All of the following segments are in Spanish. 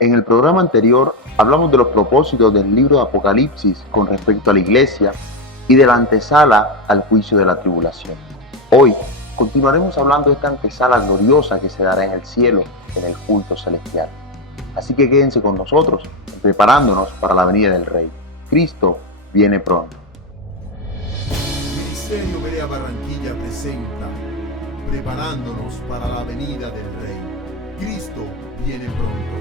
En el programa anterior hablamos de los propósitos del libro de Apocalipsis con respecto a la iglesia y de la antesala al juicio de la tribulación. Hoy continuaremos hablando de esta antesala gloriosa que se dará en el cielo, en el culto celestial. Así que quédense con nosotros, preparándonos para la venida del Rey. Cristo viene pronto. Ministerio Berea Barranquilla presenta Preparándonos para la venida del Rey. Cristo viene pronto.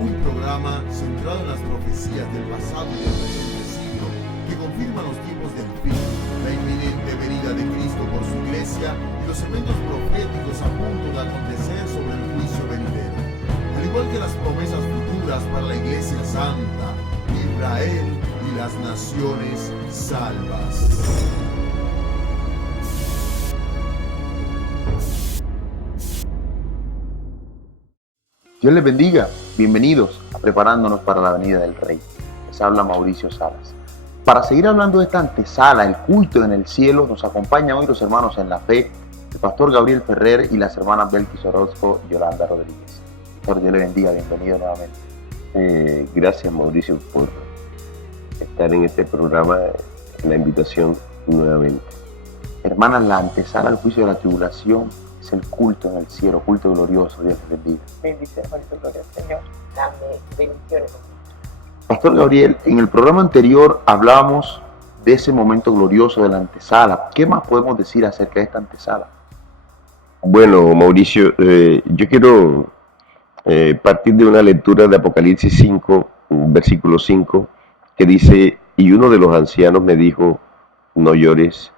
Un programa centrado en las profecías del pasado y del presente siglo que confirman los tiempos del fin, la inminente venida de Cristo por su iglesia y los eventos proféticos a punto de acontecer sobre el juicio venidero, al igual que las promesas futuras para la iglesia santa, Israel y las naciones salvas. Dios les bendiga, bienvenidos a Preparándonos para la venida del Rey. Les habla Mauricio Salas. Para seguir hablando de esta antesala, el culto en el cielo, nos acompañan hoy los hermanos en la fe, el pastor Gabriel Ferrer y las hermanas Belkis Orozco y Yolanda Rodríguez. Pastor, Dios le bendiga, bienvenido nuevamente. Gracias, Mauricio, por estar en este programa, la invitación nuevamente. Hermanas, la antesala al juicio de la tribulación es el culto en el cielo, culto glorioso. Dios les bendiga. Bendiciones, gloria al Señor. Dame bendiciones. Pastor Gabriel, en el programa anterior hablábamos de ese momento glorioso de la antesala. ¿Qué más podemos decir acerca de esta antesala? Bueno, Mauricio, yo quiero partir de una lectura de Apocalipsis 5, versículo 5, que dice: y uno de los ancianos me dijo, no llores.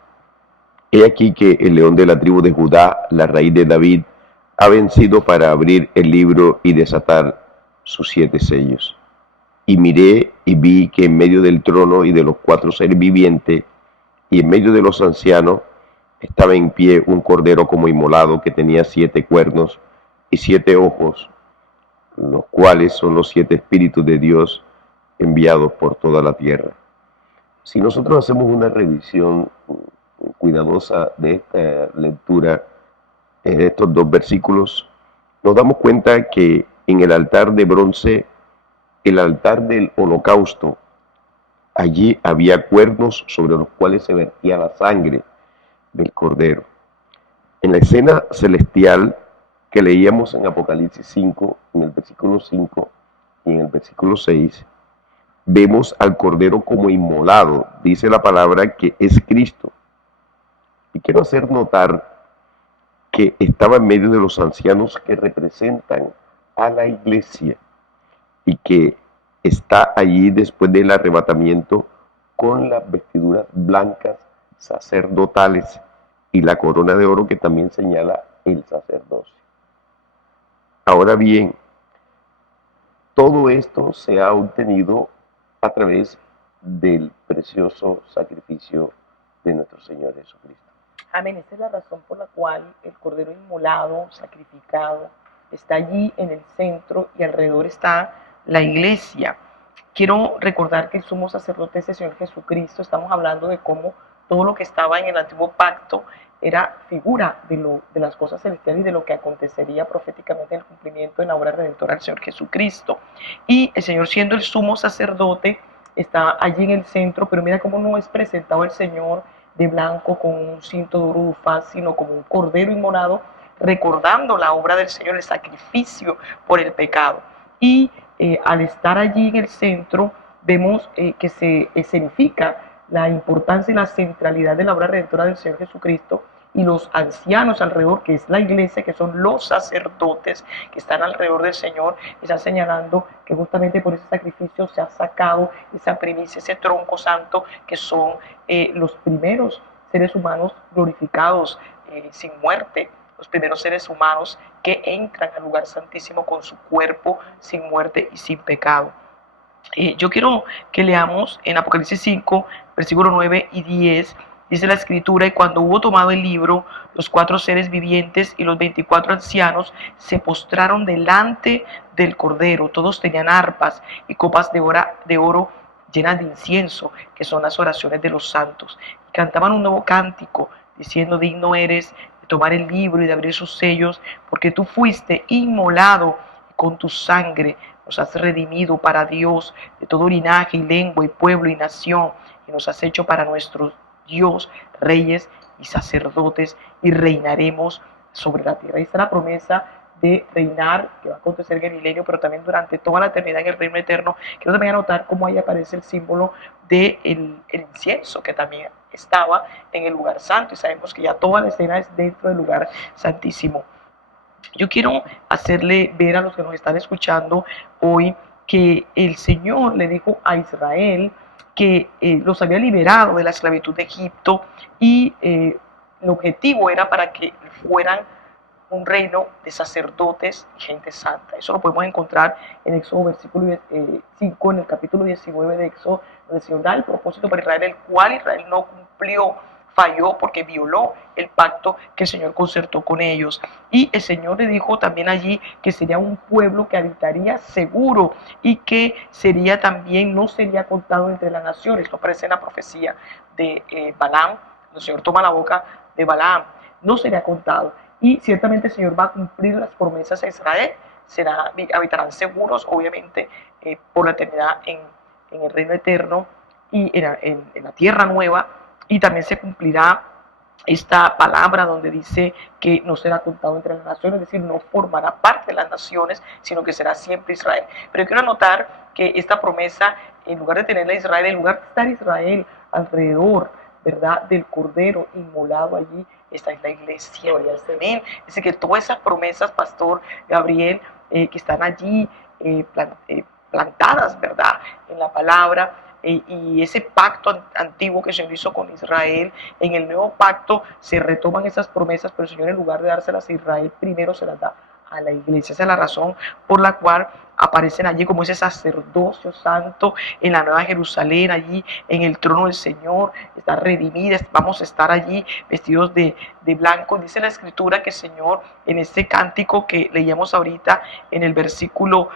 He aquí que el león de la tribu de Judá, la raíz de David, ha vencido para abrir el libro y desatar sus 7 sellos. Y miré y vi que en medio del trono y de los 4 seres vivientes y en medio de los ancianos estaba en pie un cordero como inmolado que tenía 7 cuernos y 7 ojos, los cuales son los 7 espíritus de Dios enviados por toda la tierra. Si nosotros hacemos una revisión cuidadosa de esta lectura, en estos 2 versículos, nos damos cuenta que en el altar de bronce, el altar del holocausto, allí había cuernos sobre los cuales se vertía la sangre del cordero. En la escena celestial que leíamos en Apocalipsis 5, en el versículo 5 y en el versículo 6, vemos al cordero como inmolado. Dice la palabra que es Cristo. Y quiero hacer notar que estaba en medio de los ancianos que representan a la iglesia y que está allí después del arrebatamiento con las vestiduras blancas sacerdotales y la corona de oro que también señala el sacerdocio. Ahora bien, todo esto se ha obtenido a través del precioso sacrificio de nuestro Señor Jesucristo. Amén. Esa es la razón por la cual el cordero inmolado, sacrificado, está allí en el centro y alrededor está la iglesia. Quiero recordar que el sumo sacerdote es el Señor Jesucristo. Estamos hablando de cómo todo lo que estaba en el antiguo pacto era figura de las cosas celestiales y de lo que acontecería proféticamente en el cumplimiento en la obra redentora del Señor Jesucristo. Y el Señor, siendo el sumo sacerdote, está allí en el centro, pero mira cómo no es presentado el Señor de blanco con un cinto de oro ufaz, sino como un cordero inmolado, recordando la obra del Señor, el sacrificio por el pecado. Y al estar allí en el centro, vemos que se escenifica la importancia y la centralidad de la obra redentora del Señor Jesucristo, y los ancianos alrededor, que es la iglesia, que son los sacerdotes que están alrededor del Señor, están señalando que justamente por ese sacrificio se ha sacado esa primicia, ese tronco santo, que son los primeros seres humanos glorificados sin muerte, los primeros seres humanos que entran al lugar santísimo con su cuerpo sin muerte y sin pecado. Yo quiero que leamos en Apocalipsis 5, versículos 9 y 10, dice la escritura: y cuando hubo tomado el libro, los 4 seres vivientes y los 24 ancianos se postraron delante del Cordero. Todos tenían arpas y copas de oro llenas de incienso, que son las oraciones de los santos. Y cantaban un nuevo cántico, diciendo: digno eres de tomar el libro y de abrir sus sellos, porque tú fuiste inmolado con tu sangre nos has redimido para Dios de todo linaje y lengua y pueblo y nación, y nos has hecho para nuestro Dios reyes y sacerdotes, y reinaremos sobre la tierra. Esta es la promesa de reinar que va a acontecer en el milenio, pero también durante toda la eternidad en el reino eterno. Quiero también anotar cómo ahí aparece el símbolo del incienso, que también estaba en el lugar santo, y sabemos que ya toda la escena es dentro del lugar santísimo. Yo quiero hacerle ver a los que nos están escuchando hoy que el Señor le dijo a Israel que los había liberado de la esclavitud de Egipto, y el objetivo era para que fueran un reino de sacerdotes y gente santa. Eso lo podemos encontrar en Éxodo versículo 5, en el capítulo 19 de Éxodo, donde el Señor da el propósito para Israel, el cual Israel no cumplió, falló porque violó el pacto que el Señor concertó con ellos. Y el Señor le dijo también allí que sería un pueblo que habitaría seguro y que sería también, no sería contado entre las naciones. Esto aparece en la profecía de Balaam. El Señor toma la boca de Balaam. No sería contado. Y ciertamente el Señor va a cumplir las promesas a Israel. Habitarán seguros, obviamente, por la eternidad en el reino eterno y en la tierra nueva. Y también se cumplirá esta palabra donde dice que no será contado entre las naciones, es decir, no formará parte de las naciones, sino que será siempre Israel. Pero yo quiero anotar que esta promesa, en lugar de tenerla a Israel, en lugar de estar Israel alrededor, ¿verdad?, del Cordero inmolado allí, esta es la iglesia. Amén. Dice que todas esas promesas, Pastor Gabriel, que están allí plantadas, ¿verdad?, en la palabra, y ese pacto antiguo que el Señor hizo con Israel, en el nuevo pacto se retoman esas promesas, pero el Señor, en lugar de dárselas a Israel, primero se las da a la iglesia. Esa es la razón por la cual aparecen allí como ese sacerdocio santo en la Nueva Jerusalén, allí en el trono del Señor, está redimida, vamos a estar allí vestidos de blanco. Dice la Escritura que el Señor, en este cántico que leíamos ahorita, en el versículo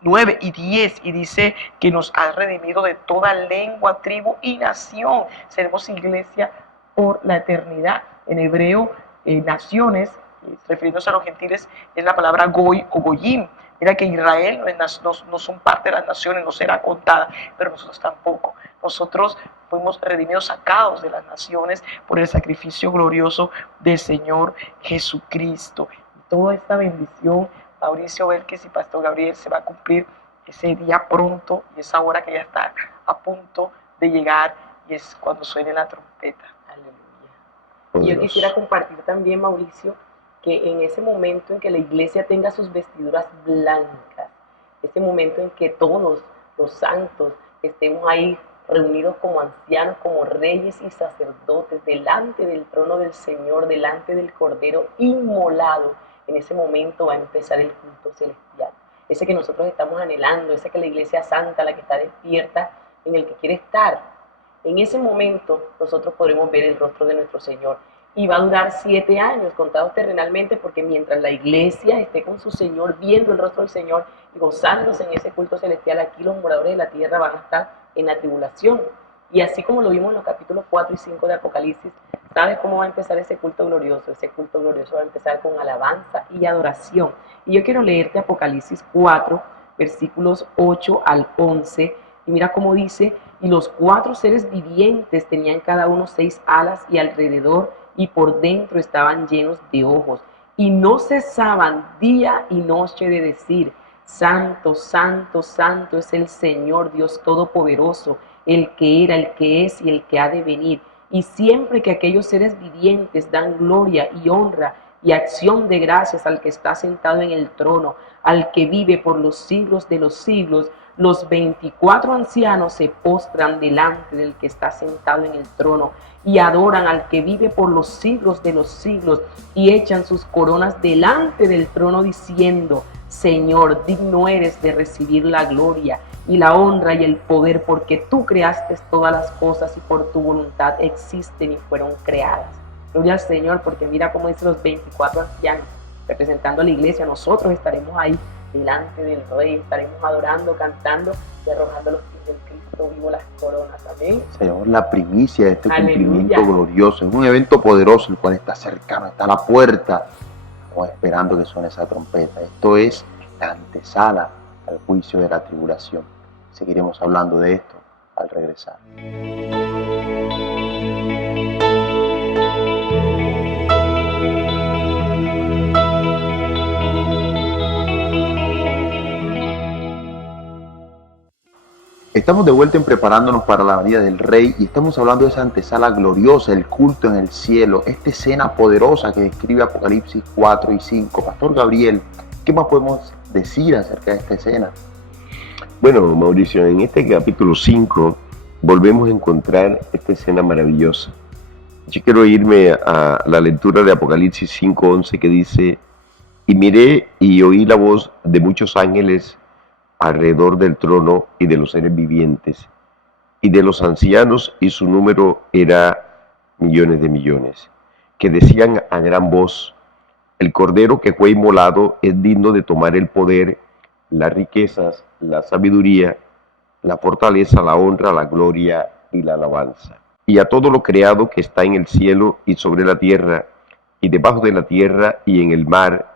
9 y 10, y dice que nos ha redimido de toda lengua, tribu y nación. Seremos iglesia por la eternidad. En hebreo, naciones, refiriéndose a los gentiles, es la palabra goy o goyim. Mira que Israel no son parte de las naciones, no será contada, pero nosotros tampoco. Nosotros fuimos redimidos, sacados de las naciones por el sacrificio glorioso del Señor Jesucristo. Y toda esta bendición, Mauricio Vélquez y Pastor Gabriel, se va a cumplir ese día pronto, y esa hora que ya está a punto de llegar, y es cuando suene la trompeta. Aleluya. Y yo quisiera compartir también, Mauricio, que en ese momento en que la iglesia tenga sus vestiduras blancas, ese momento en que todos los santos estemos ahí reunidos como ancianos, como reyes y sacerdotes, delante del trono del Señor, delante del Cordero inmolado, en ese momento va a empezar el culto celestial. Ese que nosotros estamos anhelando, ese que la iglesia santa, la que está despierta, en el que quiere estar. En ese momento nosotros podremos ver el rostro de nuestro Señor. Y va a durar 7 años, contados terrenalmente, porque mientras la iglesia esté con su Señor, viendo el rostro del Señor y gozándose en ese culto celestial, aquí los moradores de la tierra van a estar en la tribulación. Y así como lo vimos en los capítulos 4 y 5 de Apocalipsis, ¿sabes cómo va a empezar ese culto glorioso? Ese culto glorioso va a empezar con alabanza y adoración. Y yo quiero leerte Apocalipsis 4, versículos 8 al 11, y mira cómo dice: y los 4 seres vivientes tenían cada uno 6 alas, y alrededor y por dentro estaban llenos de ojos, y no cesaban día y noche de decir: Santo, Santo, Santo es el Señor Dios Todopoderoso, el que era, el que es y el que ha de venir. Y siempre que aquellos seres vivientes dan gloria y honra y acción de gracias al que está sentado en el trono, al que vive por los siglos de los siglos, los 24 ancianos se postran delante del que está sentado en el trono y adoran al que vive por los siglos de los siglos, y echan sus coronas delante del trono diciendo: Señor, digno eres de recibir la gloria y la honra y el poder, porque tú creaste todas las cosas y por tu voluntad existen y fueron creadas. Gloria al Señor, porque mira cómo dicen los 24 ancianos, representando a la iglesia. Nosotros estaremos ahí delante del Rey, estaremos adorando, cantando y arrojando a los pies del Cristo vivo las coronas. Amén. Señor, la primicia de este Aleluya. cumplimiento glorioso. Es un evento poderoso, el cual está cercano, está a la puerta, o esperando que suene esa trompeta. Esto es la antesala al juicio de la tribulación. Seguiremos hablando de esto al regresar. Estamos de vuelta en Preparándonos para la venida del Rey y estamos hablando de esa antesala gloriosa, el culto en el cielo, esta escena poderosa que describe Apocalipsis 4 y 5. Pastor Gabriel, ¿qué más podemos decir acerca de esta escena? Bueno, Mauricio, en este capítulo 5 volvemos a encontrar esta escena maravillosa. Yo quiero irme a la lectura de Apocalipsis 5:11 que dice: y miré y oí la voz de muchos ángeles alrededor del trono y de los seres vivientes y de los ancianos, y su número era millones de millones, que decían a gran voz: el cordero que fue inmolado es digno de tomar el poder, las riquezas, la sabiduría, la fortaleza, la honra, la gloria y la alabanza. Y a todo lo creado que está en el cielo y sobre la tierra y debajo de la tierra y en el mar,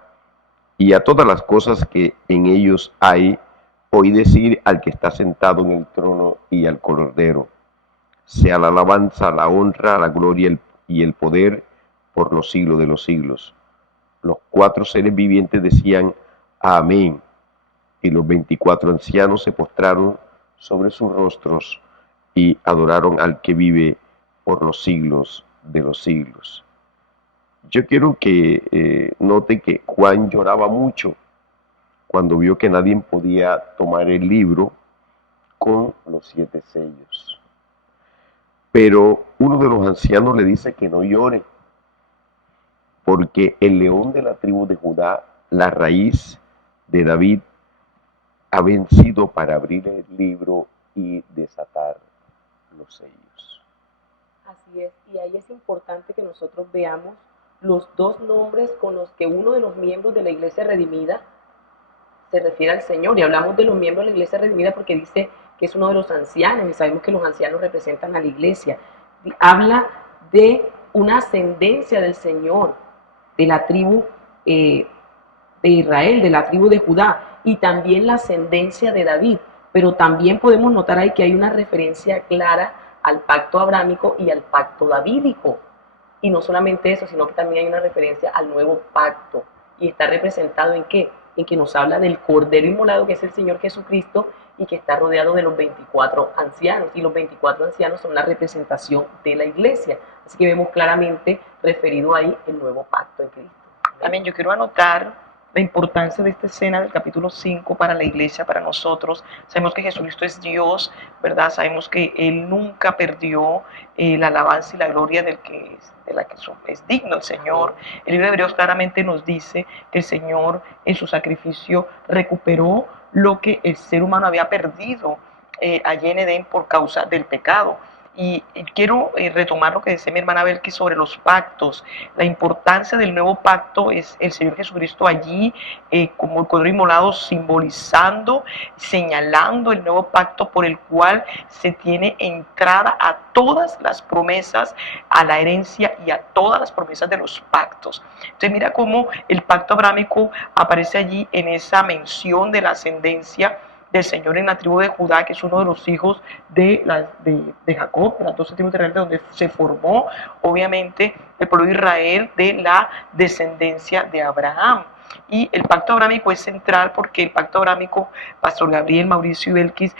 y a todas las cosas que en ellos hay, oí decir al que está sentado en el trono y al Cordero: sea la alabanza, la honra, la gloria y el poder por los siglos de los siglos. Los 4 seres vivientes decían: amén. Y los 24 ancianos se postraron sobre sus rostros y adoraron al que vive por los siglos de los siglos. Yo quiero que note que Juan lloraba mucho cuando vio que nadie podía tomar el libro con los 7 sellos. Pero uno de los ancianos le dice que no llore, porque el león de la tribu de Judá, la raíz de David, ha vencido para abrir el libro y desatar los sellos. Así es, y ahí es importante que nosotros veamos los 2 nombres con los que uno de los miembros de la Iglesia Redimida se refiere al Señor. Y hablamos de los miembros de la Iglesia Redimida porque dice que es uno de los ancianos, y sabemos que los ancianos representan a la Iglesia. Habla de una ascendencia del Señor, de la tribu de Israel, de la tribu de Judá, y también la ascendencia de David. Pero también podemos notar ahí que hay una referencia clara al pacto abrámico y al pacto davídico. Y no solamente eso, sino que también hay una referencia al nuevo pacto. ¿Y está representado en qué? En que nos habla del Cordero inmolado, que es el Señor Jesucristo, y que está rodeado de los 24 ancianos. Y los 24 ancianos son la representación de la Iglesia. Así que vemos claramente referido ahí el nuevo pacto en Cristo. También yo quiero anotar la importancia de esta escena del capítulo 5 para la iglesia, para nosotros. Sabemos que Jesucristo es Dios, ¿verdad? Sabemos que Él nunca perdió la alabanza y la gloria de la que es digno el Señor. El libro de Hebreos claramente nos dice que el Señor en su sacrificio recuperó lo que el ser humano había perdido allí en Edén por causa del pecado. Y quiero retomar lo que decía mi hermana Belkis sobre los pactos. La importancia del nuevo pacto es el Señor Jesucristo allí como el cordero inmolado, simbolizando, señalando el nuevo pacto por el cual se tiene entrada a todas las promesas, a la herencia y a todas las promesas de los pactos. Entonces mira cómo el pacto abrámico aparece allí en esa mención de la ascendencia del Señor en la tribu de Judá, que es uno de los hijos de Jacob, de las 12 tribus de Israel, donde se formó obviamente el pueblo de Israel, de la descendencia de Abraham. Y el pacto abrámico es central porque el pacto abrámico, Pastor Gabriel, Mauricio y Belkis,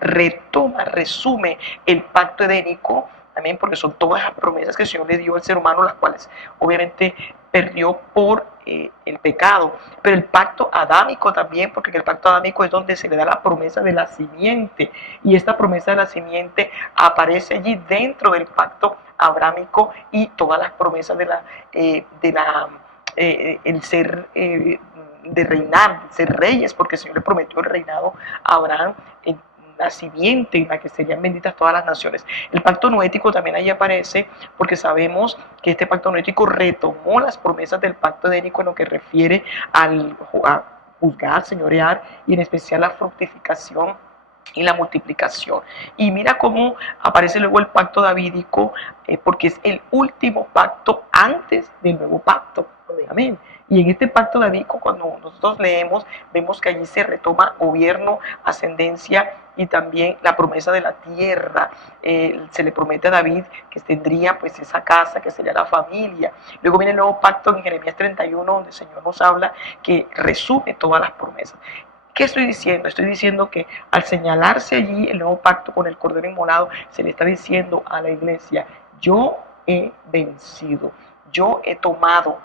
resume el pacto edénico, también porque son todas las promesas que el Señor le dio al ser humano, las cuales obviamente perdió por el pecado, pero el pacto adámico también, porque el pacto adámico es donde se le da la promesa de la simiente, y esta promesa de la simiente aparece allí dentro del pacto abrámico, y todas las promesas el ser de reinar, de ser reyes, porque el Señor le prometió el reinado a Abraham, la simiente en la que serían benditas todas las naciones. El pacto noético también ahí aparece porque sabemos que este pacto noético retomó las promesas del pacto edénico en lo que refiere a juzgar, señorear y en especial la fructificación y la multiplicación. Y mira cómo aparece luego el pacto davídico, porque es el último pacto antes del nuevo pacto. Amén. Y en este pacto davídico, cuando nosotros leemos, vemos que allí se retoma gobierno, ascendencia y también la promesa de la tierra. Se le promete a David que tendría pues esa casa, que sería la familia. Luego viene el nuevo pacto en Jeremías 31, donde el Señor nos habla que resume todas las promesas. ¿Qué estoy diciendo? Estoy diciendo que al señalarse allí el nuevo pacto con el Cordero Inmolado, se le está diciendo a la iglesia: yo he vencido, yo he tomado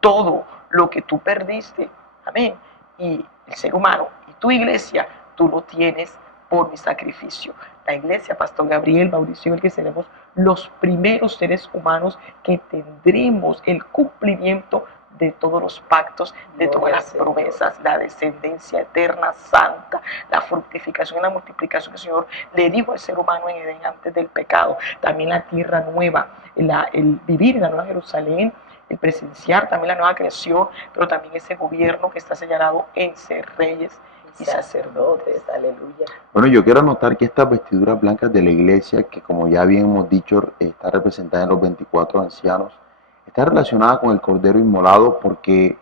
todo lo que tú perdiste. Amén. Y el ser humano y tu iglesia, tú lo tienes por mi sacrificio. La iglesia, Pastor Gabriel, Mauricio, el que seremos los primeros seres humanos que tendremos el cumplimiento de todos los pactos, de todas las promesas, la descendencia eterna, santa, la fructificación y la multiplicación que el Señor le dijo al ser humano en Edén antes del pecado. También la tierra nueva, el vivir en la nueva Jerusalén, el presenciar también la nueva creación, pero también ese gobierno que está señalado en ser reyes y sacerdotes. Aleluya. Bueno, yo quiero anotar que estas vestiduras blancas de la iglesia, que como ya bien hemos dicho, está representada en los 24 ancianos, está relacionada con el Cordero Inmolado porque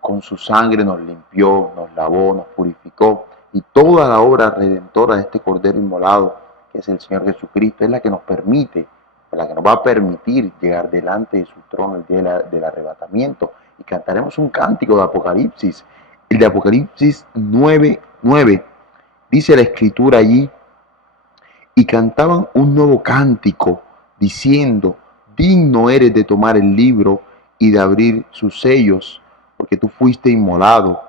con su sangre nos limpió, nos lavó, nos purificó, y toda la obra redentora de este Cordero Inmolado, que es el Señor Jesucristo, es la que nos permite, es la que nos va a permitir llegar delante de su trono el día del arrebatamiento, y cantaremos un cántico de Apocalipsis, el de Apocalipsis 9:9. Dice la escritura allí: y cantaban un nuevo cántico, diciendo: digno eres de tomar el libro y de abrir sus sellos, porque tú fuiste inmolado,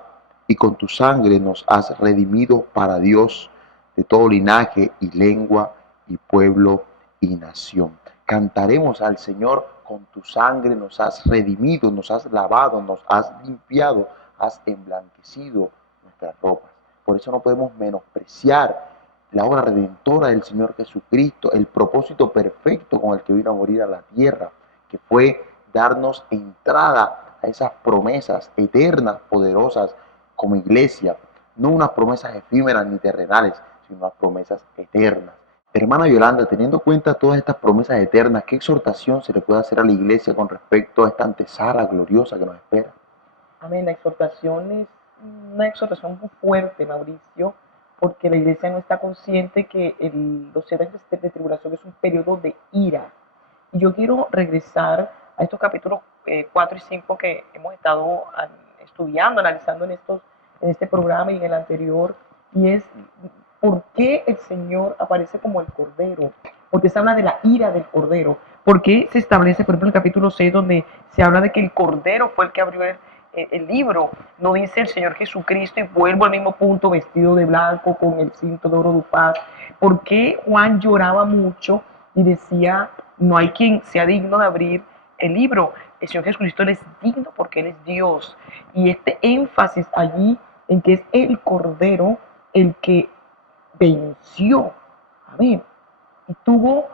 y con tu sangre nos has redimido para Dios de todo linaje y lengua y pueblo y nación. Cantaremos al Señor: con tu sangre nos has redimido, nos has lavado, nos has limpiado, has emblanquecido nuestras ropas. Por eso no podemos menospreciar la obra redentora del Señor Jesucristo, el propósito perfecto con el que vino a morir a la tierra, que fue darnos entrada a esas promesas eternas, poderosas como iglesia, no unas promesas efímeras ni terrenales, sino unas promesas eternas. Hermana Yolanda, teniendo en cuenta todas estas promesas eternas, ¿qué exhortación se le puede hacer a la iglesia con respecto a esta antesala gloriosa que nos espera? Amén. La exhortación es una exhortación muy fuerte, Mauricio, porque la iglesia no está consciente que los 7 años de tribulación es un periodo de ira. Y yo quiero regresar a estos capítulos 4 y 5 que hemos estado estudiando, analizando en este programa y en el anterior, y es por qué el Señor aparece como el Cordero, porque se habla de la ira del Cordero, por qué se establece, por ejemplo, en el capítulo 6, donde se habla de que el Cordero fue el que abrió el libro, no dice el Señor Jesucristo, y vuelvo al mismo punto, vestido de blanco, con el cinto de oro de paz. ¿Por qué Juan lloraba mucho y decía: no hay quien sea digno de abrir el libro? El Señor Jesucristo Él es digno porque Él es Dios. Y este énfasis allí en que es el Cordero el que venció, amén, y tuvo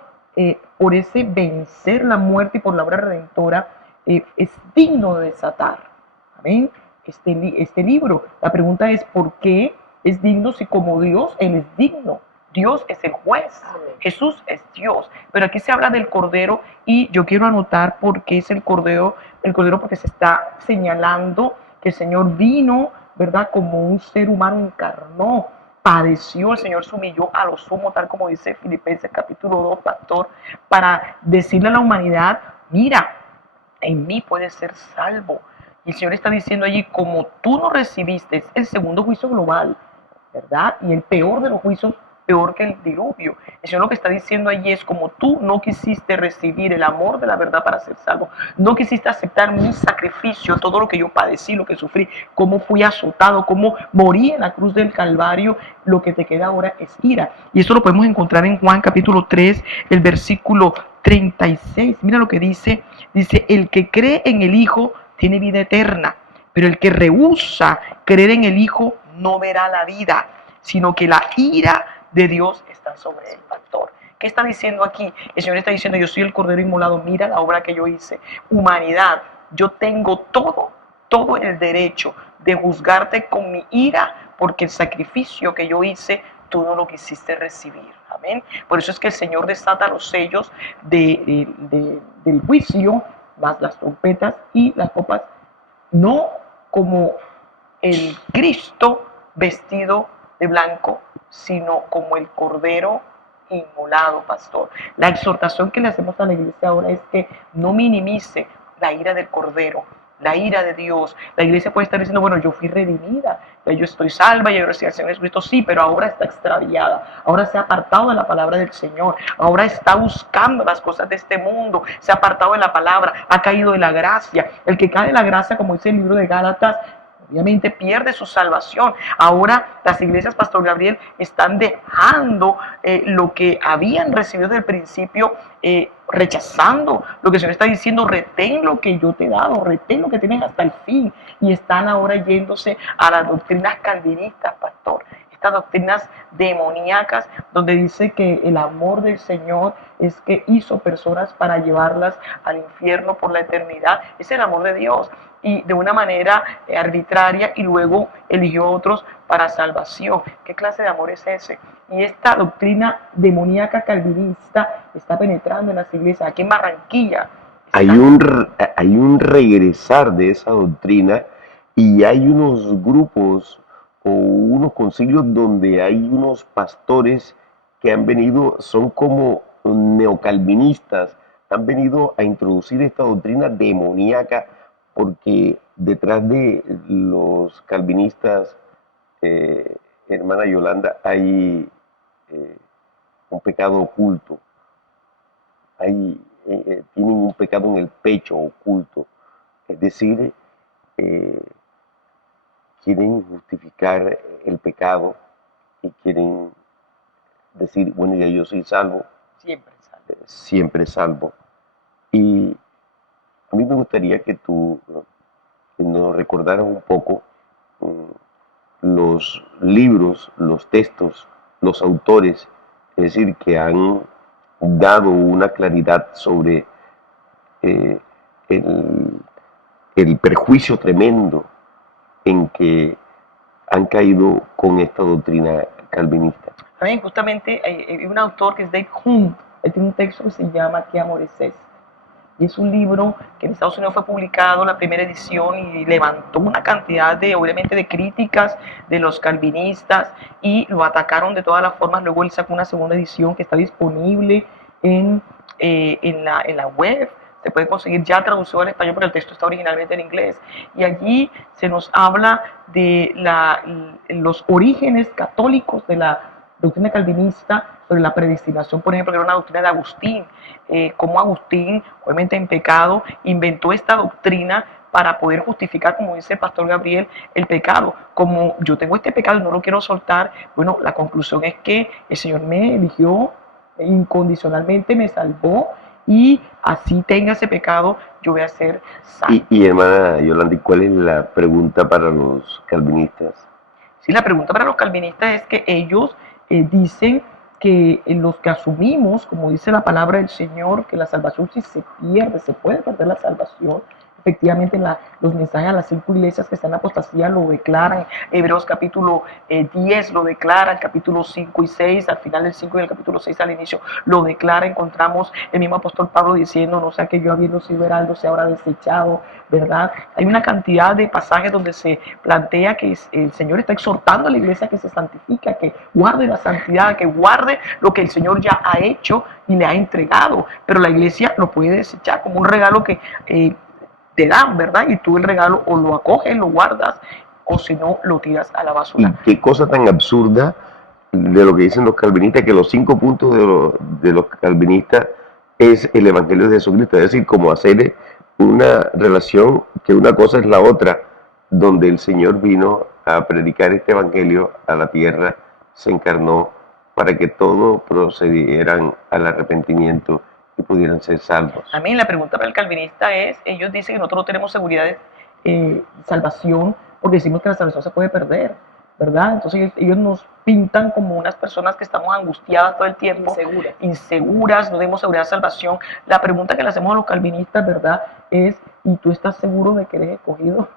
por ese vencer la muerte y por la obra redentora, es digno de desatar, amén, este libro. La pregunta es: ¿por qué es digno si como Dios Él es digno? Dios es el juez, amén. Jesús es Dios, pero aquí se habla del Cordero, y yo quiero anotar por qué es el Cordero, porque se está señalando que el Señor vino, ¿verdad?, como un ser humano, encarnó, padeció, el Señor se humilló a lo sumo, tal como dice Filipenses capítulo 2, pastor, para decirle a la humanidad: mira, en mí puedes ser salvo. Y el Señor está diciendo allí: como tú no recibiste el segundo juicio global, ¿verdad?, y el peor de los juicios, peor que el diluvio. El Señor lo que está diciendo allí es: como tú no quisiste recibir el amor de la verdad para ser salvo, no quisiste aceptar mi sacrificio, todo lo que yo padecí, lo que sufrí, cómo fui azotado, cómo morí en la cruz del Calvario, lo que te queda ahora es ira. Y eso lo podemos encontrar en Juan capítulo 3, el versículo 36. Mira lo que dice: el que cree en el Hijo tiene vida eterna, pero el que rehúsa creer en el Hijo no verá la vida, sino que la ira de Dios está sobre el pastor. ¿Qué está diciendo aquí? El Señor está diciendo: yo soy el Cordero Inmolado, mira la obra que yo hice. Humanidad, yo tengo todo el derecho de juzgarte con mi ira, porque el sacrificio que yo hice, tú no lo quisiste recibir. Amén. Por eso es que el Señor desata los sellos del juicio, más las trompetas y las copas no como el Cristo vestido de blanco, sino como el Cordero inmolado, pastor. La exhortación que le hacemos a la iglesia ahora es que no minimice la ira del Cordero, la ira de Dios. La iglesia puede estar diciendo, bueno, yo fui redimida, ya yo estoy salva, ya yo recibí al Señor Jesucristo, sí, pero ahora está extraviada, ahora se ha apartado de la palabra del Señor, ahora está buscando las cosas de este mundo, se ha apartado de la palabra, ha caído de la gracia. El que cae de la gracia, como dice el libro de Gálatas, obviamente pierde su salvación. Ahora las iglesias, Pastor Gabriel, están dejando lo que habían recibido desde el principio, rechazando lo que el Señor está diciendo, retén lo que yo te he dado, retén lo que tienes hasta el fin. Y están ahora yéndose a las doctrinas calvinistas, pastor. Estas doctrinas demoníacas, donde dice que el amor del Señor es que hizo personas para llevarlas al infierno por la eternidad. Es el amor de Dios, y de una manera arbitraria, y luego eligió a otros para salvación. ¿Qué clase de amor es ese? Y esta doctrina demoníaca calvinista está penetrando en las iglesias. Aquí en Barranquilla hay un regresar de esa doctrina, y hay unos grupos o unos concilios donde hay unos pastores que han venido, son como neocalvinistas, han venido a introducir esta doctrina demoníaca, porque detrás de los calvinistas, hermana Yolanda, hay un pecado oculto, tienen un pecado en el pecho oculto, es decir, quieren justificar el pecado y quieren decir, bueno, ya yo soy salvo, siempre salvo. Y a mí me gustaría que tú nos recordaras un poco los libros, los textos, los autores, es decir, que han dado una claridad sobre el perjuicio tremendo en que han caído con esta doctrina calvinista. También justamente hay un autor que es Dave Hunt, él tiene un texto que se llama ¿Qué amor es ese? Y es un libro que en Estados Unidos fue publicado, la primera edición, y levantó una cantidad de, obviamente, de críticas de los calvinistas, y lo atacaron de todas las formas. Luego él sacó una segunda edición que está disponible en la web. Se puede conseguir ya traducido al español, porque el texto está originalmente en inglés. Y allí se nos habla de los orígenes católicos de la doctrina calvinista, sobre la predestinación, por ejemplo, que era una doctrina de Agustín, cómo Agustín, obviamente en pecado, inventó esta doctrina para poder justificar, como dice el pastor Gabriel, el pecado. Como yo tengo este pecado y no lo quiero soltar, bueno, la conclusión es que el Señor me eligió incondicionalmente, me salvó, y así tenga ese pecado, yo voy a ser salvo. Y hermana Yolanda, ¿cuál es la pregunta para los calvinistas? Sí, la pregunta para los calvinistas es que ellos dicen que los que asumimos, como dice la palabra del Señor, que la salvación, si se pierde, se puede perder la salvación. Efectivamente, los mensajes a las 5 iglesias que están en apostasía lo declaran. Hebreos capítulo 10 lo declara, el capítulo 5 y 6, al final del 5 y el capítulo 6 al inicio lo declara. Encontramos el mismo apóstol Pablo diciendo, no sea que yo habiendo sido heraldo sea ahora desechado, ¿verdad? Hay una cantidad de pasajes donde se plantea que el Señor está exhortando a la iglesia que se santifique, que guarde la santidad, que guarde lo que el Señor ya ha hecho y le ha entregado. Pero la iglesia lo puede desechar como un regalo que te dan, ¿verdad? Y tú el regalo o lo acoges, lo guardas, o si no, lo tiras a la basura. Y qué cosa tan absurda de lo que dicen los calvinistas, que los 5 puntos de los calvinistas es el Evangelio de Jesucristo, es decir, como hacer una relación que una cosa es la otra, donde el Señor vino a predicar este Evangelio a la tierra, se encarnó para que todos procedieran al arrepentimiento y pudieran ser salvos. Amén. La pregunta para el calvinista es, ellos dicen que nosotros no tenemos seguridad de salvación, porque decimos que la salvación se puede perder, ¿verdad? Entonces ellos nos pintan como unas personas que estamos angustiadas todo el tiempo, inseguras, no tenemos seguridad de salvación. La pregunta que le hacemos a los calvinistas, ¿verdad?, es, ¿y tú estás seguro de que eres escogido?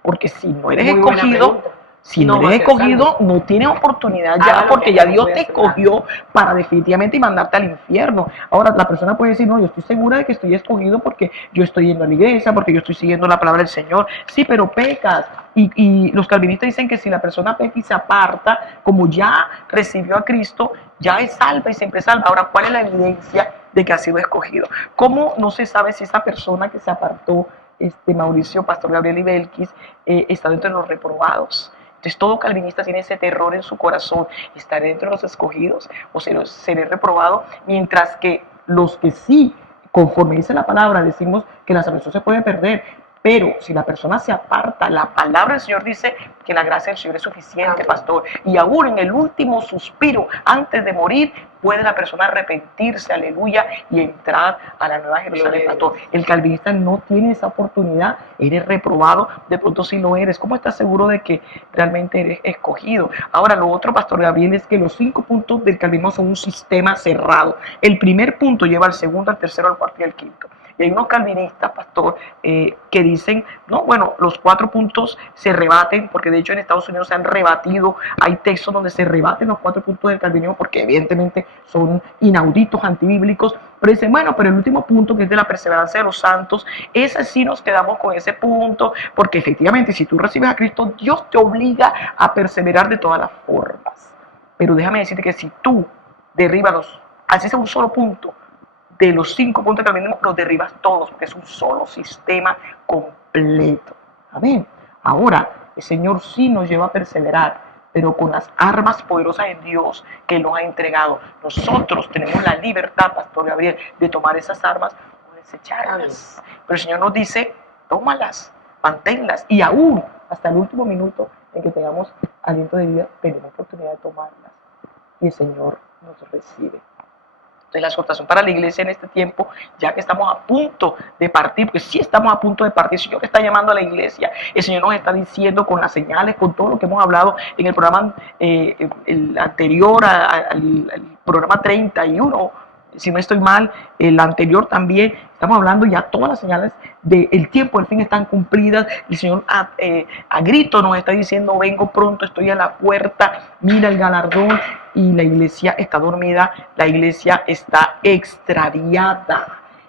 Porque si no eres escogido, Si no eres escogido, no tienes oportunidad ya, porque ya Dios te escogió para definitivamente mandarte al infierno. Ahora, la persona puede decir, no, yo estoy segura de que estoy escogido porque yo estoy yendo a la iglesia, porque yo estoy siguiendo la palabra del Señor. Sí, pero pecas. Y los calvinistas dicen que si la persona peca y se aparta, como ya recibió a Cristo, ya es salva y siempre es salva. Ahora, ¿cuál es la evidencia de que ha sido escogido? ¿Cómo no se sabe si esa persona que se apartó, Mauricio, Pastor Gabriel y Belkis, está dentro de los reprobados? Entonces todo calvinista tiene ese terror en su corazón, estaré dentro de los escogidos o seré reprobado, mientras que los que sí, conforme dice la palabra, decimos que la salvación se puede perder, pero si la persona se aparta, la palabra del Señor dice que la gracia del Señor es suficiente, pastor, y aún en el último suspiro, antes de morir, puede la persona arrepentirse, aleluya, y entrar a la nueva Jerusalén, pastor. El calvinista no tiene esa oportunidad, eres reprobado, de pronto sí lo eres. ¿Cómo estás seguro de que realmente eres escogido? Ahora, lo otro, Pastor Gabriel, es que los 5 puntos del calvinismo son un sistema cerrado. El primer punto lleva al segundo, al tercero, al cuarto y al quinto. Y hay unos calvinistas, pastor, que dicen, no, bueno, los 4 puntos se rebaten, porque de hecho en Estados Unidos se han rebatido, hay textos donde se rebaten los 4 puntos del calvinismo, porque evidentemente son inauditos, antibíblicos, pero dicen, bueno, pero el último punto, que es de la perseverancia de los santos, ese sí nos quedamos con ese punto, porque efectivamente si tú recibes a Cristo, Dios te obliga a perseverar de todas las formas. Pero déjame decirte que si tú derribas así sea un solo punto, de los 5 puntos del calvinismo, los derribas todos, porque es un solo sistema completo. Amén. Ahora, el Señor sí nos lleva a perseverar, pero con las armas poderosas en Dios que Él nos ha entregado. Nosotros tenemos la libertad, Pastor Gabriel, de tomar esas armas o desecharlas. Pero el Señor nos dice, tómalas, manténlas, y aún hasta el último minuto en que tengamos aliento de vida, tenemos oportunidad de tomarlas. Y el Señor nos recibe. Entonces la exhortación para la iglesia en este tiempo, ya que estamos a punto de partir, porque sí estamos a punto de partir, el Señor está llamando a la iglesia, el Señor nos está diciendo con las señales, con todo lo que hemos hablado en el programa el anterior al programa 31, si no estoy mal, el anterior también, estamos hablando ya todas las señales del tiempo, del fin están cumplidas. El Señor a grito nos está diciendo, vengo pronto, estoy a la puerta, mira el galardón, y la iglesia está dormida, la iglesia está extraviada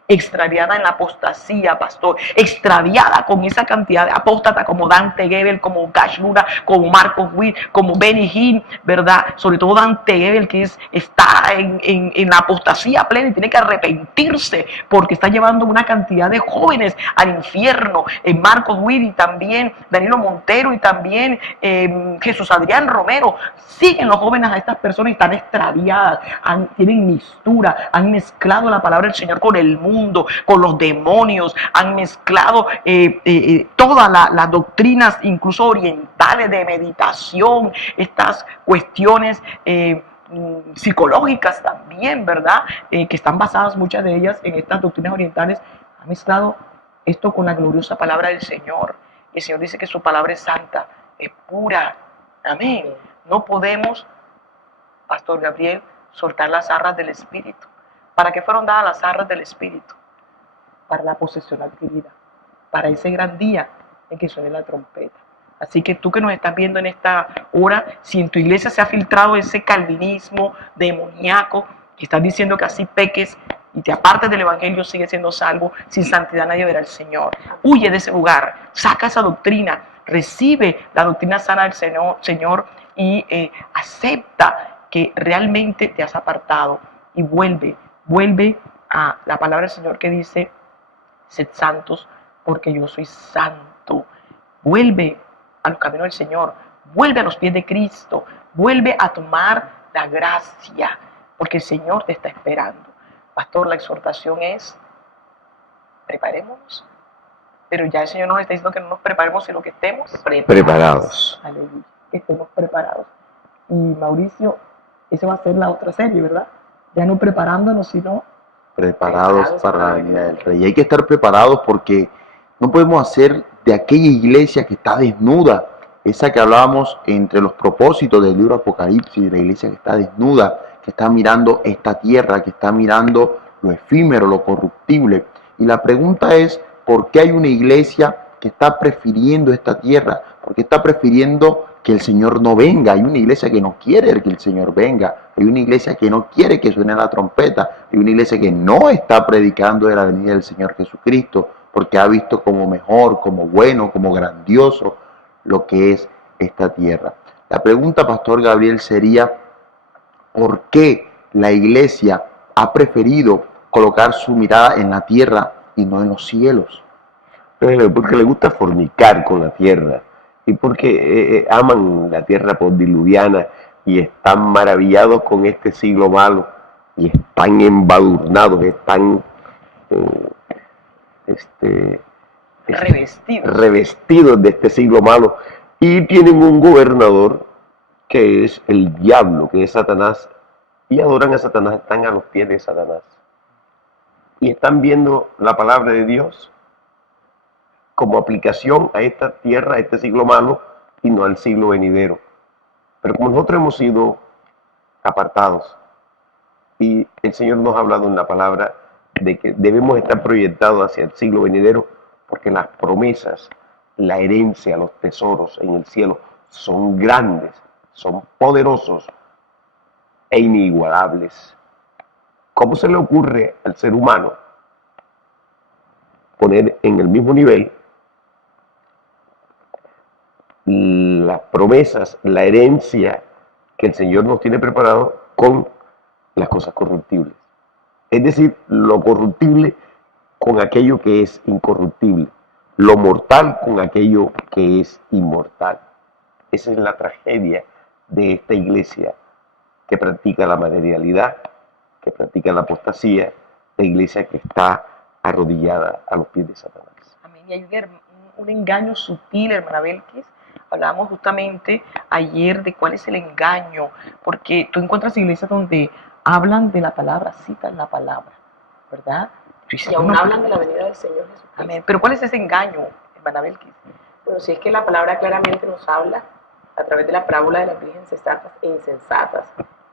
en la apostasía, pastor, extraviada con esa cantidad de apóstatas como Dante Gebel, como Gash Luna, como Marcos Witt, como Benny Hinn, ¿verdad? Sobre todo Dante Gebel, que está en la apostasía plena y tiene que arrepentirse porque está llevando una cantidad de jóvenes al infierno. Marcos Witt y también Danilo Montero y también Jesús Adrián Romero, siguen los jóvenes a estas personas y están extraviadas, tienen mixtura, han mezclado la palabra del Señor con el mundo, con los demonios, han mezclado todas las doctrinas, incluso orientales, de meditación, estas cuestiones psicológicas también, ¿verdad? Que están basadas muchas de ellas en estas doctrinas orientales, han mezclado esto con la gloriosa palabra del Señor. El Señor dice que su palabra es santa, es pura. Amén. No podemos, Pastor Gabriel, soltar las arras del Espíritu. ¿Para qué fueron dadas las arras del Espíritu? Para la posesión adquirida, para ese gran día en que suene la trompeta. Así que tú que nos estás viendo en esta hora, si en tu iglesia se ha filtrado ese calvinismo demoníaco, que estás diciendo que así peques y te apartes del evangelio, sigue siendo salvo, sin santidad nadie verá al Señor. Huye de ese lugar, saca esa doctrina, recibe la doctrina sana del Señor y acepta que realmente te has apartado y vuelve a la palabra del Señor que dice, sed santos porque yo soy santo. Vuelve a los caminos del Señor, vuelve a los pies de Cristo, vuelve a tomar la gracia, porque el Señor te está esperando. Pastor, la exhortación es, preparémonos, pero ya el Señor nos está diciendo que no nos preparemos, sino que estemos preparados. Aleluya, que estemos preparados. Y Mauricio, esa va a ser la otra serie, ¿verdad? Ya no preparándonos, sino preparados para la venida del Rey. Y hay que estar preparados porque no podemos hacer de aquella iglesia que está desnuda, esa que hablábamos entre los propósitos del libro Apocalipsis, la iglesia que está desnuda, que está mirando esta tierra, que está mirando lo efímero, lo corruptible. Y la pregunta es, ¿por qué hay una iglesia que está prefiriendo esta tierra? ¿Por qué está prefiriendo que el Señor no venga, hay una iglesia que no quiere que el Señor venga, hay una iglesia que no quiere que suene la trompeta, hay una iglesia que no está predicando de la venida del Señor Jesucristo, porque ha visto como mejor, como bueno, como grandioso lo que es esta tierra. La pregunta, Pastor Gabriel, sería: ¿por qué la iglesia ha preferido colocar su mirada en la tierra y no en los cielos? Porque le gusta fornicar con la tierra y porque aman la tierra postdiluviana y están maravillados con este siglo malo y están embadurnados, están este, revestidos de este siglo malo y tienen un gobernador que es el diablo, que es Satanás, y adoran a Satanás, están a los pies de Satanás y están viendo la palabra de Dios como aplicación a esta tierra, a este siglo malo y no al siglo venidero. Pero como nosotros hemos sido apartados y el Señor nos ha hablado en la palabra de que debemos estar proyectados hacia el siglo venidero, porque las promesas, la herencia, los tesoros en el cielo son grandes, son poderosos e inigualables. ¿Cómo se le ocurre al ser humano poner en el mismo nivel las promesas, la herencia que el Señor nos tiene preparado con las cosas corruptibles? Es decir, lo corruptible con aquello que es incorruptible, lo mortal con aquello que es inmortal. Esa es la tragedia de esta iglesia que practica la materialidad, que practica la apostasía, la iglesia que está arrodillada a los pies de Satanás. Amén. Y hay un engaño sutil, hermana Belkis. Hablábamos justamente ayer de cuál es el engaño, porque tú encuentras iglesias donde hablan de la palabra, citan la palabra, ¿verdad? Y aún hablan de la venida del Señor Jesucristo. Amén. Pero ¿cuál es ese engaño, hermana Belkis? Bueno, si es que la palabra claramente nos habla a través de la parábola de las vírgenes sensatas e insensatas.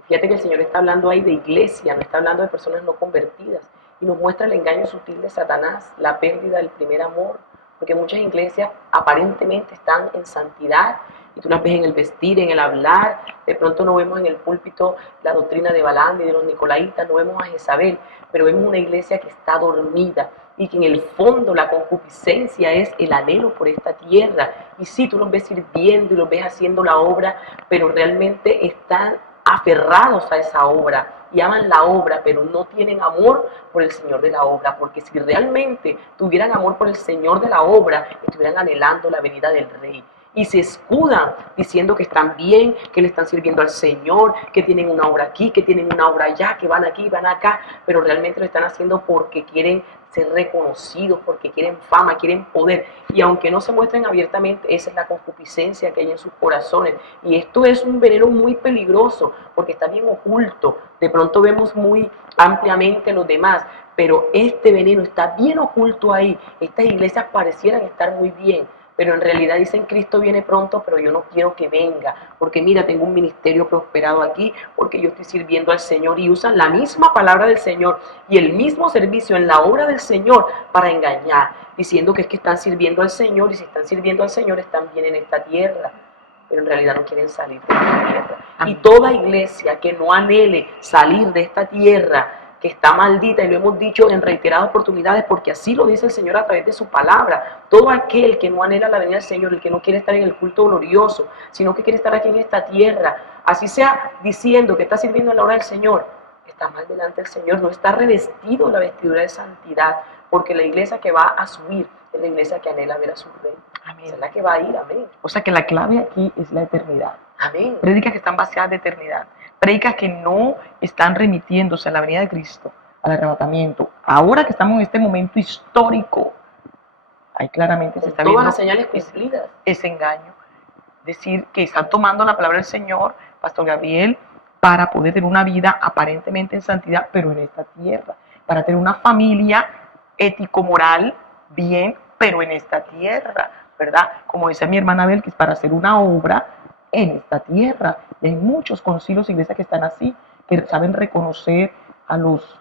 Fíjate que el Señor está hablando ahí de iglesia, no está hablando de personas no convertidas. Y nos muestra el engaño sutil de Satanás, la pérdida del primer amor, porque muchas iglesias aparentemente están en santidad y tú las ves en el vestir, en el hablar. De pronto no vemos en el púlpito la doctrina de Balaam y de los Nicolaitas, no vemos a Jezabel, pero vemos una iglesia que está dormida y que en el fondo la concupiscencia es el anhelo por esta tierra. Y sí, tú los ves sirviendo y los ves haciendo la obra, pero realmente están aferrados a esa obra y aman la obra, pero no tienen amor por el Señor de la obra, porque si realmente tuvieran amor por el Señor de la obra, estuvieran anhelando la venida del Rey. Y se escudan diciendo que están bien, que le están sirviendo al Señor, que tienen una obra aquí, que tienen una obra allá, que van aquí, van acá, pero realmente lo están haciendo porque quieren ser reconocidos, porque quieren fama, quieren poder. Y aunque no se muestren abiertamente, esa es la concupiscencia que hay en sus corazones. Y esto es un veneno muy peligroso, porque está bien oculto. De pronto vemos muy ampliamente los demás, pero este veneno está bien oculto ahí. Estas iglesias parecieran estar muy bien, pero en realidad dicen Cristo viene pronto, pero yo no quiero que venga, porque mira, tengo un ministerio prosperado aquí, porque yo estoy sirviendo al Señor, y usan la misma palabra del Señor y el mismo servicio en la obra del Señor para engañar, diciendo que es que están sirviendo al Señor, y si están sirviendo al Señor están bien en esta tierra, pero en realidad no quieren salir de esta tierra. Y toda iglesia que no anhele salir de esta tierra, que está maldita, y lo hemos dicho en reiteradas oportunidades, porque así lo dice el Señor a través de su palabra, todo aquel que no anhela la venida del Señor, el que no quiere estar en el culto glorioso, sino que quiere estar aquí en esta tierra, así sea diciendo que está sirviendo en la obra del Señor, está mal delante del Señor, no está revestido la vestidura de santidad, porque la iglesia que va a subir es la iglesia que anhela ver a su Rey. Amén. Es la que va a ir, amén. O sea que la clave aquí es la eternidad. Amén. Prédicas que están vaciadas de eternidad. Prédicas que no están remitiéndose a la venida de Cristo, al arrebatamiento. Ahora que estamos en este momento histórico, ahí claramente se está viendo todas las señales cumplidas. Ese engaño. Decir que están tomando la palabra del Señor, Pastor Gabriel, para poder tener una vida aparentemente en santidad, pero en esta tierra. Para tener una familia ético-moral bien, pero en esta tierra, ¿verdad? Como decía mi hermana Belkis, para hacer una obra en esta tierra. Y hay muchos concilios, iglesias que están así, que saben reconocer a los,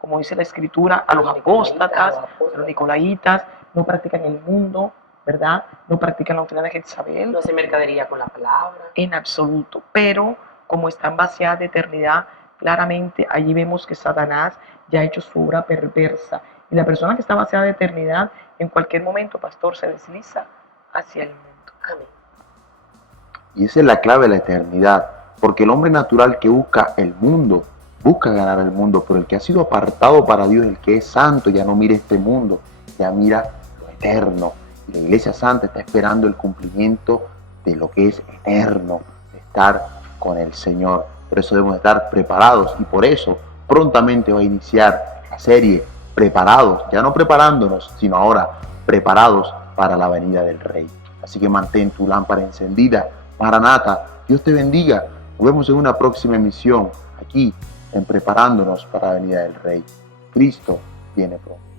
como dice la Escritura, a los apóstatas, a los nicolaitas, no practican el mundo, ¿verdad? No practican la doctrina de Jezabel. No hace mercadería con la palabra. En absoluto. Pero como están vaciadas de eternidad, claramente allí vemos que Satanás ya ha hecho su obra perversa. Y la persona que está vaciada de eternidad, en cualquier momento, pastor, se desliza hacia el mundo. Amén. Y esa es la clave de la eternidad, porque el hombre natural que busca el mundo, busca ganar el mundo, pero el que ha sido apartado para Dios, el que es santo, ya no mira este mundo, ya mira lo eterno. Y la Iglesia Santa está esperando el cumplimiento de lo que es eterno, de estar con el Señor. Por eso debemos estar preparados y por eso prontamente va a iniciar la serie Preparados, ya no preparándonos, sino ahora preparados para la venida del Rey. Así que mantén tu lámpara encendida. Maranata, Dios te bendiga. Nos vemos en una próxima emisión aquí en Preparándonos para la venida del Rey. Cristo viene pronto.